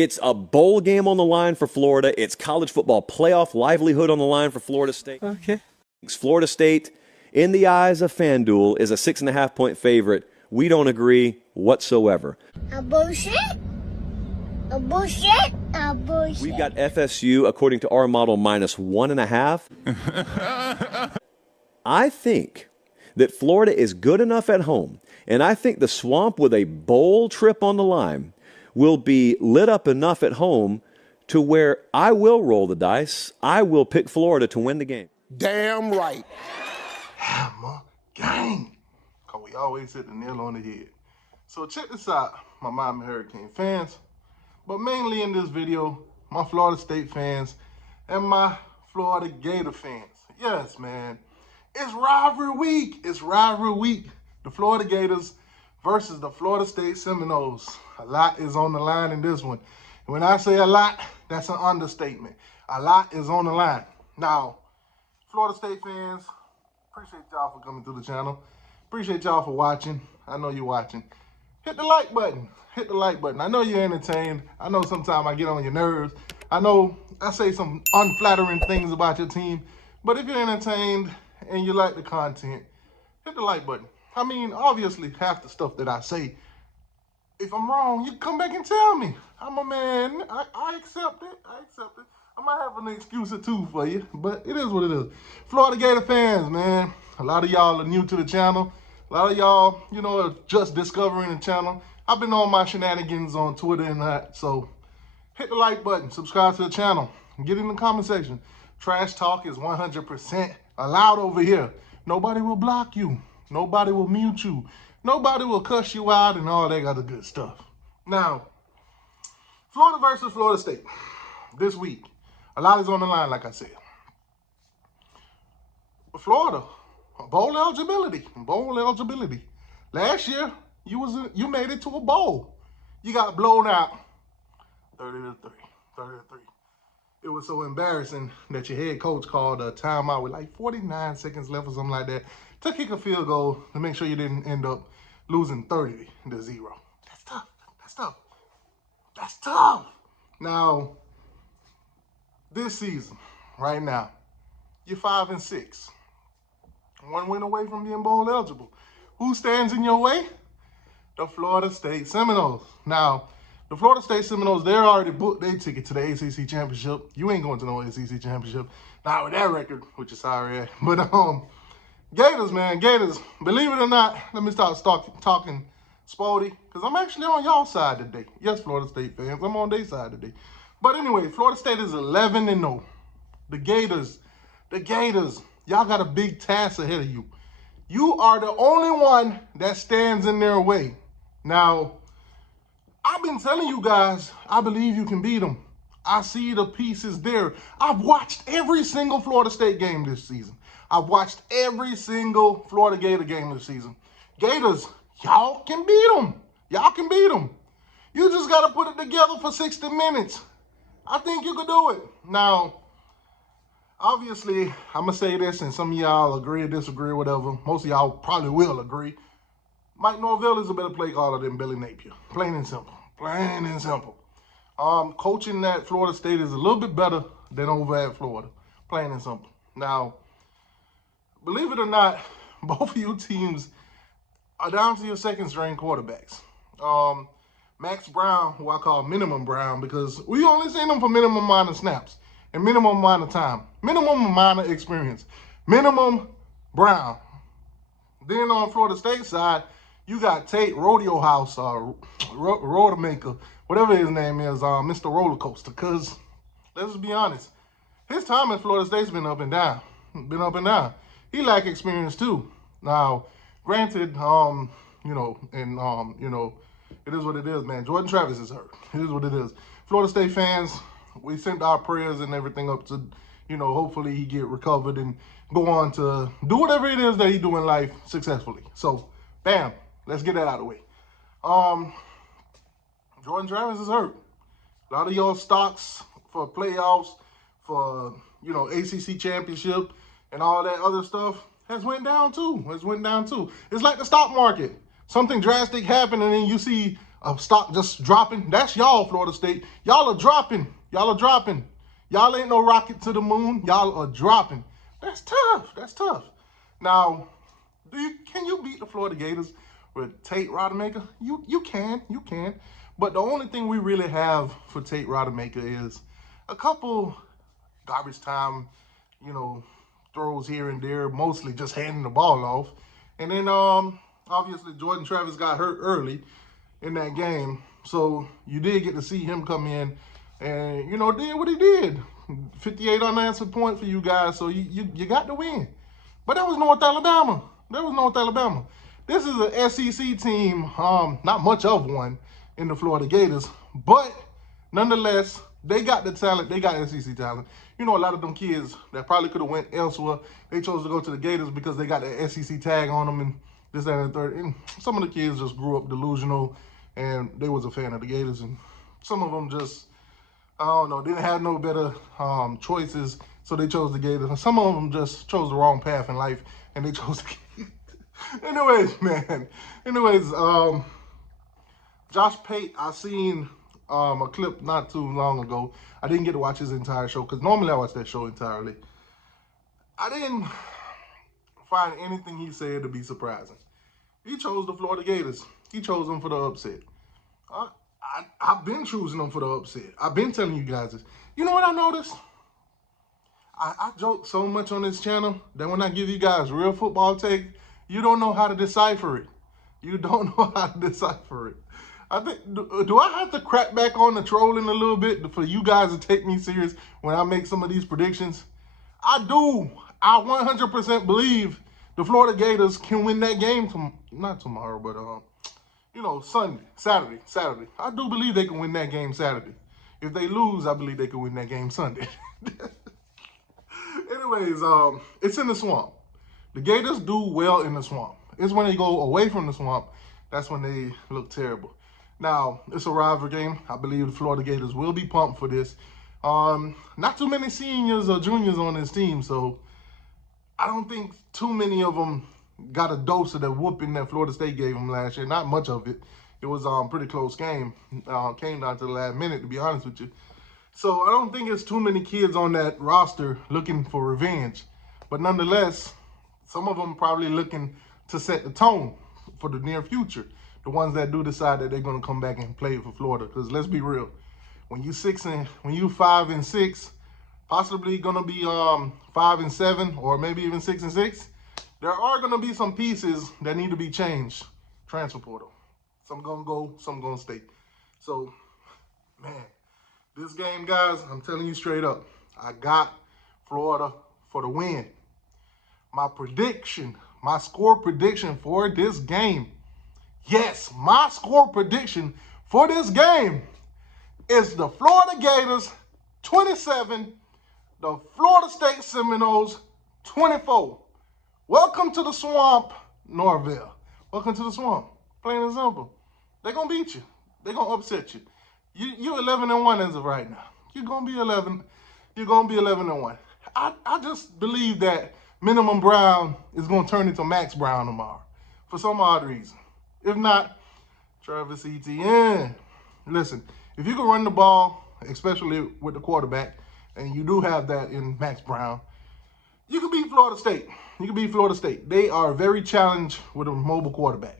It's a bowl game on the line for Florida. It's college football playoff livelihood on the line for Florida State. Okay. Florida State, in the eyes of FanDuel, is a 6.5-point favorite. We don't agree whatsoever. A bullshit? A bullshit? A bullshit. We've got FSU, according to our model, minus 1.5. I think that Florida is good enough at home, and I think the Swamp with a bowl trip on the line will be lit up enough at home to where I will roll the dice. I will pick Florida to win the game. Damn right. Hammer gang. Because we always hit the nail on the head. So check this out, my Miami Hurricane fans. But mainly in this video, my Florida State fans and my Florida Gator fans. Yes, man. It's rivalry week. It's rivalry week. The Florida Gators versus the Florida State Seminoles. A lot is on the line in this one. And when I say a lot, that's an understatement. A lot is on the line. Now, Florida State fans, appreciate y'all for coming to the channel. Appreciate y'all for watching. I know you're watching. Hit the like button. Hit the like button. I know you're entertained. I know sometimes I get on your nerves. I know I say some unflattering things about your team. But if you're entertained and you like the content, hit the like button. I mean, obviously, half the stuff that I say, if I'm wrong, you come back and tell me. I'm a man. I accept it. I accept it. I might have an excuse or two for you, but it is what it is. Florida Gator fans, man, a lot of y'all are new to the channel. A lot of y'all, you know, are just discovering the channel. I've been on my shenanigans on Twitter and that, so hit the like button, subscribe to the channel, and get in the comment section. Trash talk is 100% allowed over here. Nobody will block you. Nobody will mute you. Nobody will cuss you out and all that other good stuff. Now, Florida versus Florida State this week. A lot is on the line, like I said. Florida, bowl eligibility. Bowl eligibility. Last year, you made it to a bowl. You got blown out 30-3. 30-3. It was so embarrassing that your head coach called a timeout with like 49 seconds left or something like that to kick a field goal to make sure you didn't end up losing 30-0. That's tough. That's tough. That's tough. Now, this season, right now, you're 5-6. One win away from being bowl eligible. Who stands in your way? The Florida State Seminoles. Now, the Florida State Seminoles, they already booked their ticket to the ACC Championship. You ain't going to no ACC Championship. Not with that record, which is sorry at. But, Gators, man, Gators, believe it or not, let me start talking Spody, because I'm actually on y'all side today. Yes, Florida State fans, I'm on their side today. But anyway, Florida State is 11-0. The Gators, y'all got a big task ahead of you. You are the only one that stands in their way. Now, I've been telling you guys, I believe you can beat them. I see the pieces there. I've watched every single Florida State game this season. I've watched every single Florida Gator game this season. Gators, y'all can beat them. Y'all can beat them. You just got to put it together for 60 minutes. I think you could do it. Now, obviously, I'm going to say this, and some of y'all agree or disagree or whatever. Most of y'all probably will agree. Mike Norvell is a better play caller than Billy Napier. Plain and simple. Plain and simple. Coaching at Florida State is a little bit better than over at Florida. Plain and simple. Now, believe it or not, both of you teams are down to your second-string quarterbacks. Max Brown, who I call Minimum Brown, because we only seen him for minimum amount of snaps and minimum amount of time, minimum amount of experience, Minimum Brown. Then on Florida State side, you got Tate Rodeo House, Rodemaker, whatever his name is, Mr. Roller Coaster. Because let's just be honest, his time at Florida State's been up and down. He lack experience too. Now, granted, it is what it is, man. Jordan Travis is hurt. It is what it is. Florida State fans, we sent our prayers and everything up to, hopefully he get recovered and go on to do whatever it is that he do in life successfully. So, bam, let's get that out of the way. Jordan Travis is hurt. A lot of your stocks for playoffs, for, ACC championship and all that other stuff has went down too. It's like the stock market. Something drastic happened and then you see of stock just dropping. That's y'all, Florida State. Y'all are dropping. Y'all are dropping. Y'all ain't no rocket to the moon. Y'all are dropping. That's tough. That's tough. Now, can you beat the Florida Gators with Tate Rodemaker? You can. But the only thing we really have for Tate Rodemaker is a couple garbage time, throws here and there, mostly just handing the ball off. And then obviously Jordan Travis got hurt early in that game. So you did get to see him come in and, did what he did. 58 unanswered point for you guys. So you got the win. But that was North Alabama. This is an SEC team, not much of one in the Florida Gators. But nonetheless, they got the talent. They got SEC talent. A lot of them kids that probably could have went elsewhere, they chose to go to the Gators because they got the SEC tag on them and this, that, and the third. And some of the kids just grew up delusional and they was a fan of the Gators. And some of them just, I don't know, didn't have no better choices, so they chose the Gators. And some of them just chose the wrong path in life and they chose the Gators. Anyways, Josh Pate, I seen a clip not too long ago. I didn't get to watch his entire show because normally I watch that show entirely. I didn't find anything he said to be surprising. He chose the Florida Gators. He chose them for the upset. I've been choosing them for the upset. I've been telling you guys this. You know what I noticed? I joke so much on this channel that when I give you guys real football take, you don't know how to decipher it. I think, do I have to crack back on the trolling a little bit for you guys to take me serious when I make some of these predictions? I do. I 100% believe the Florida Gators can win that game. Not tomorrow, but, Saturday. I do believe they can win that game Saturday. If they lose, I believe they can win that game Sunday. Anyways, it's in the swamp. The Gators do well in the swamp. It's when they go away from the swamp, that's when they look terrible. Now, it's a rivalry game. I believe the Florida Gators will be pumped for this. Not too many seniors or juniors on this team, so I don't think too many of them got a dose of the whooping that Florida State gave them last year. Not much of it. It was a pretty close game. Came down to the last minute, to be honest with you. So I don't think it's too many kids on that roster looking for revenge. But nonetheless, some of them probably looking to set the tone for the near future. The ones that do decide that they're going to come back and play for Florida. Because let's be real, when you 5-6, possibly going to be 5-7, or maybe even 6-6, there are going to be some pieces that need to be changed. Transfer portal. Some going to go, some going to stay. So, man, this game, guys, I'm telling you straight up, I got Florida for the win. My score prediction for this game, yes, my score prediction for this game is the Florida Gators 27, the Florida State Seminoles 24. Welcome to the swamp, Norvell. Welcome to the swamp. Plain and simple. They're going to beat you. They're going to upset you. You're 11-1 as of right now. You're going to be 11. You're going to be 11-1. I just believe that Minimum Brown is going to turn into Max Brown tomorrow for some odd reason. If not, Travis Etienne. Listen, if you can run the ball, especially with the quarterback, and you do have that in Max Brown, you can beat Florida State. They are very challenged with a mobile quarterback.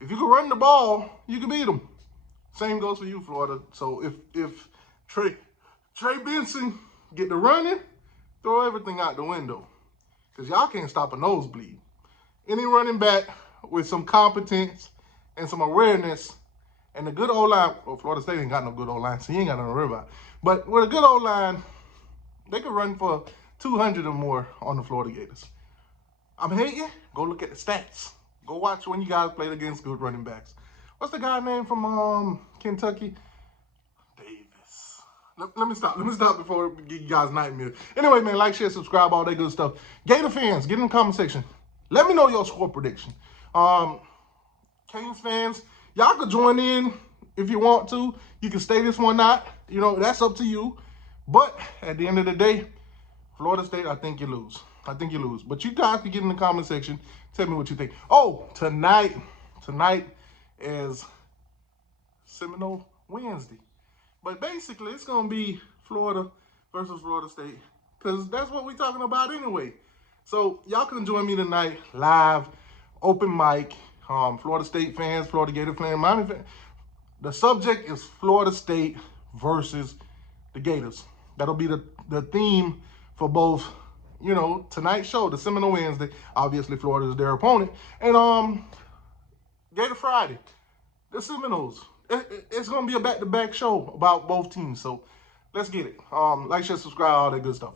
If you can run the ball, you can beat them. Same goes for you, Florida. So if Trey Benson get the running, throw everything out the window. Because y'all can't stop a nosebleed. Any running back with some competence and some awareness and a good O-line, well, Florida State ain't got no good O-line, so you ain't got nothing to worry about. But with a good O-line, they could run for 200 or more on the Florida Gators. I'm hating. Go look at the stats. Go watch when you guys played against good running backs. What's the guy name from Kentucky? Davis. Let me stop before we give you guys nightmares. Anyway, man, like, share, subscribe, all that good stuff. Gator fans, get in the comment section. Let me know your score prediction. Canes fans, y'all could join in if you want to. You can stay this one out. That's up to you. But at the end of the day, Florida State, I think you lose. But you guys can get in the comment section. Tell me what you think. Oh, tonight is Seminole Wednesday. But basically, it's going to be Florida versus Florida State, because that's what we're talking about anyway. So y'all can join me tonight live, open mic. Florida State fans, Florida Gator fans, Miami fans. The subject is Florida State versus the Gators. That'll be the theme for both, you know, tonight's show, the Seminole Wednesday. Obviously, Florida is their opponent. And Gator Friday, the Seminoles. It's going to be a back-to-back show about both teams. So let's get it. Like, share, subscribe, all that good stuff.